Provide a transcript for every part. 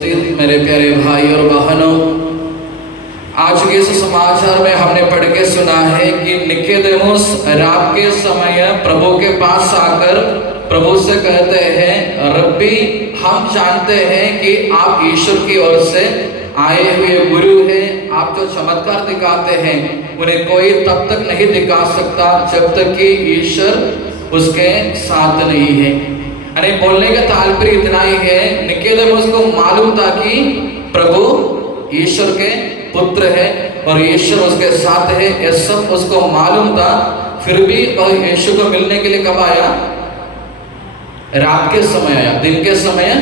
मेरे प्यारे भाई और बहनों, आज के इस समाचार में हमने पढ़ के सुना है कि निकोदेमुस रात के समय प्रभु के पास आकर प्रभु से कहते हैं, रब्बी हम जानते हैं कि आप ईश्वर की ओर से आए हुए गुरु हैं। आप जो चमत्कार दिखाते हैं उन्हें कोई तब तक नहीं दिखा सकता जब तक कि ईश्वर उसके साथ नहीं है। अरे बोलने का तात्पर्य इतना ही है, निकोदेमुस को मालूम था कि प्रभु ईश्वर के पुत्र है और ईश्वर उसके साथ है, ये सब उसको मालूम था। फिर भी वह यीशु को मिलने के लिए कब आया? रात के समय आया, दिन के समय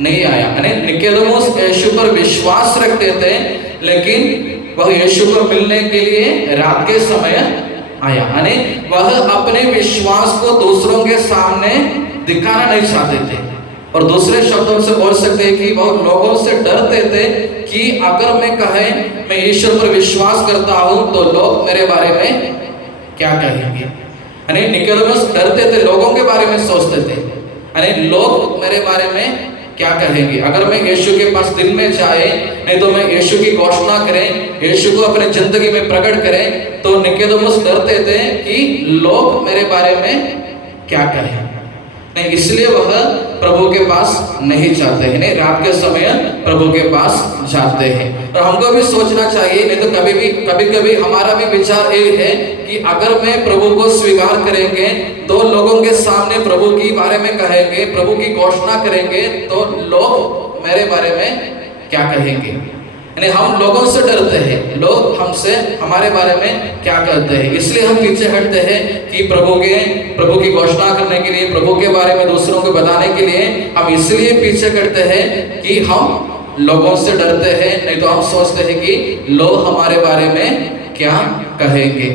नहीं आया। अरे निकोदेमुस यीशु पर विश्वास रखते थे, लेकिन वह यीशु को मिलने के लिए रात के समय आया। यानी वह अपने विश्वास को दूसरों के सामने दिखाना नहीं चाहते थे, और दूसरे शब्दों से बोल सकते हैं कि वह लोगों से डरते थे कि अगर मैं कहे मैं ईश्वर पर विश्वास करता हूं तो लोग मेरे बारे में क्या कहेंगे। यानी निकोदेमुस डरते थे, लोगों के बारे में सोचते थे, यानी लोग मेरे बारे में क्या कहेंगे। अगर मैं यीशु के पास दिन में जाए, नहीं तो मैं यीशु की घोषणा करें, यीशु को अपने जिंदगी में प्रकट करें, तो निकोदेमुस डरते थे कि लोग मेरे बारे में क्या कहें। नहीं, इसलिए वह प्रभु के पास नहीं जाते हैं, नहीं रात के समय प्रभु के पास जाते हैं। और हमको भी सोचना चाहिए, नहीं तो कभी कभी हमारा भी विचार ये है कि अगर मैं प्रभु को स्वीकार करेंगे तो लोगों के सामने प्रभु के बारे में कहेंगे, प्रभु की घोषणा करेंगे, तो लोग मेरे बारे में क्या कहेंगे। यानी हम लोगों से डरते हैं, लोग हमसे हमारे बारे में क्या कहते हैं, इसलिए हम पीछे हटते हैं कि प्रभु की घोषणा करने के लिए, प्रभु के बारे में दूसरों को बताने के लिए हम इसलिए पीछे करते हैं कि हम लोगों से डरते हैं। नहीं तो हम सोचते हैं कि लोग हमारे बारे में क्या कहेंगे।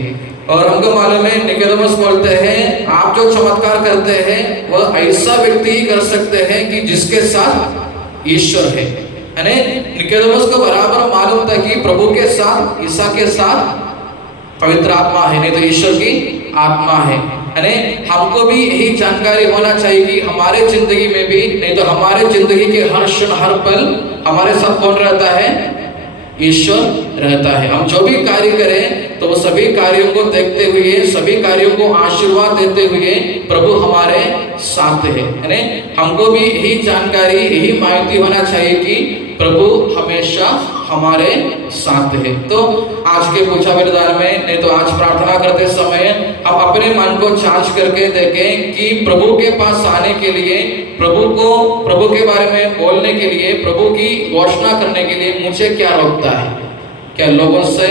और हमको मालूम है, निकोदेमुस बोलते हैं, आप जो चमत्कार करते हैं वह ऐसा व्यक्ति ही कर सकते हैं कि जिसके साथ ईश्वर है। निकोदेमुस को बराबर मालूम था कि प्रभु के साथ, ईसा के साथ पवित्र आत्मा है, नहीं तो ईश्वर की आत्मा है। हमको भी यही जानकारी होना चाहिए कि हमारे जिंदगी में भी, नहीं तो हमारे जिंदगी के हर क्षण हर पल हमारे साथ कौन रहता है? ईश्वर रहता है। हम जो भी कार्य करें तो सभी कार्यों को देखते हुए, सभी कार्यों को आशीर्वाद देते हुए प्रभु हमारे साथ है। हमको भी यही जानकारी, यही माहिती होना चाहिए कि प्रभु हमेशा हमारे साथ है। तो आज के पूजा विधान में, नहीं तो आज प्रार्थना करते समय हम अपने मन को जांच करके देखें कि प्रभु के पास आने के लिए, प्रभु के बारे में बोलने के लिए, प्रभु की घोषणा करने के लिए मुझे क्या रोकता है। क्या लोगों से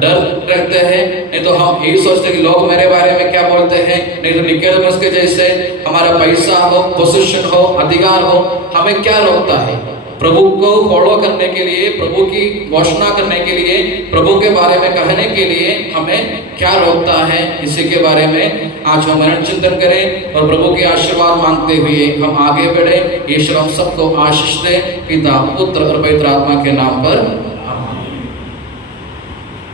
डर रखते हैं? नहीं तो हम यही सोचते हैं कि लोग मेरे बारे में क्या बोलते हैं। नहीं तो निकोदेमुस के जैसे हमारा पैसा हो, पोजीशन हो, अधिकार हो, हमें क्या रोकता है प्रभु को फॉलो करने के लिए, प्रभु की घोषणा करने के लिए, प्रभु के बारे में कहने के लिए हमें क्या रोकता है। इसी के बारे में आज हम मनन चिंतन करें और प्रभु के आशीर्वाद मांगते हुए हम आगे बढ़े। ईश्वर हम सबको आशीष दे, पिता, पुत्र और पवित्र आत्मा के नाम पर।